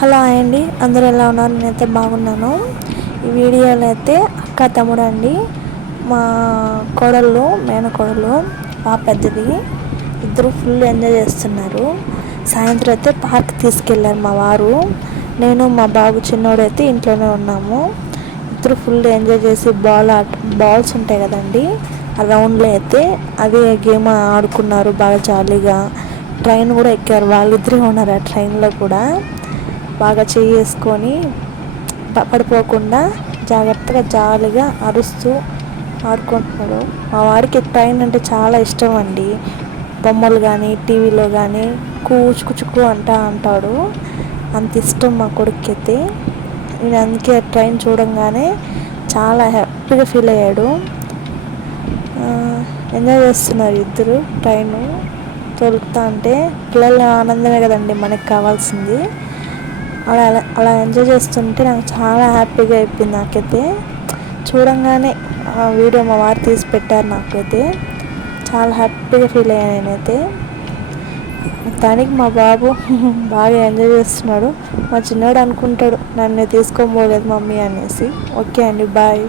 Hello అండి, అందరూ ఎలా ఉన్నారు? నేనైతే బాగున్నాను. ఈ వీడియోలో అయితే అక్క తమ్ముడు అండి, మా కోడళ్ళు మేనకోడలు పాప పెద్దది, ఇద్దరు ఫుల్ ఎంజాయ్ చేస్తున్నారు. సాయంత్రం అయితే పార్క్ తీసుకెళ్ళారు మా వారు. నేను మా బాబు చిన్నోడైతే ఇంట్లోనే ఉన్నాము. ఇద్దరు ఫుల్ ఎంజాయ్ చేసి బాల్స్ ఉంటాయి కదండి, ఆ రౌండ్లో అయితే అదే గేమ్ ఆడుకున్నారు బాగా జాలీగా. ట్రైన్ కూడా ఎక్కారు, వాళ్ళిద్దరే ఉన్నారు ఆ ట్రైన్లో కూడా. బాగా చేసుకొని పడిపోకుండా జాగ్రత్తగా జాలీగా అరుస్తూ ఆడుకుంటున్నాడు. మా వాడికి ట్రైన్ అంటే చాలా ఇష్టం అండి. బొమ్మలు కానీ టీవీలో కానీ కూచుకుచుకు అంటాడు. అంత ఇష్టం మా కొడుకు అయితే. నేను అందుకే ట్రైన్ చూడంగానే చాలా హ్యాపీగా ఫీల్ అయ్యాడు. ఎంజాయ్ చేస్తున్నారు ఇద్దరు ట్రైను తొలుకుతా అంటే. పిల్లల ఆనందమే కదండి మనకు కావాల్సింది. అలా ఎంజాయ్ చేస్తుంటే నాకు చాలా హ్యాపీగా అయిపోయింది. నాకైతే చూడంగానే ఆ వీడియో మా వారు తీసి పెట్టారు. నాకైతే చాలా హ్యాపీగా ఫీల్ అయ్యాను నేనైతే. దానికి మా బాబు బాగా ఎంజాయ్ చేస్తున్నాడు. మా చిన్నోడు అనుకుంటాడు నన్ను తీసుకొని పోలేదు మమ్మీ అనేసి. ఓకే అండి, బాయ్.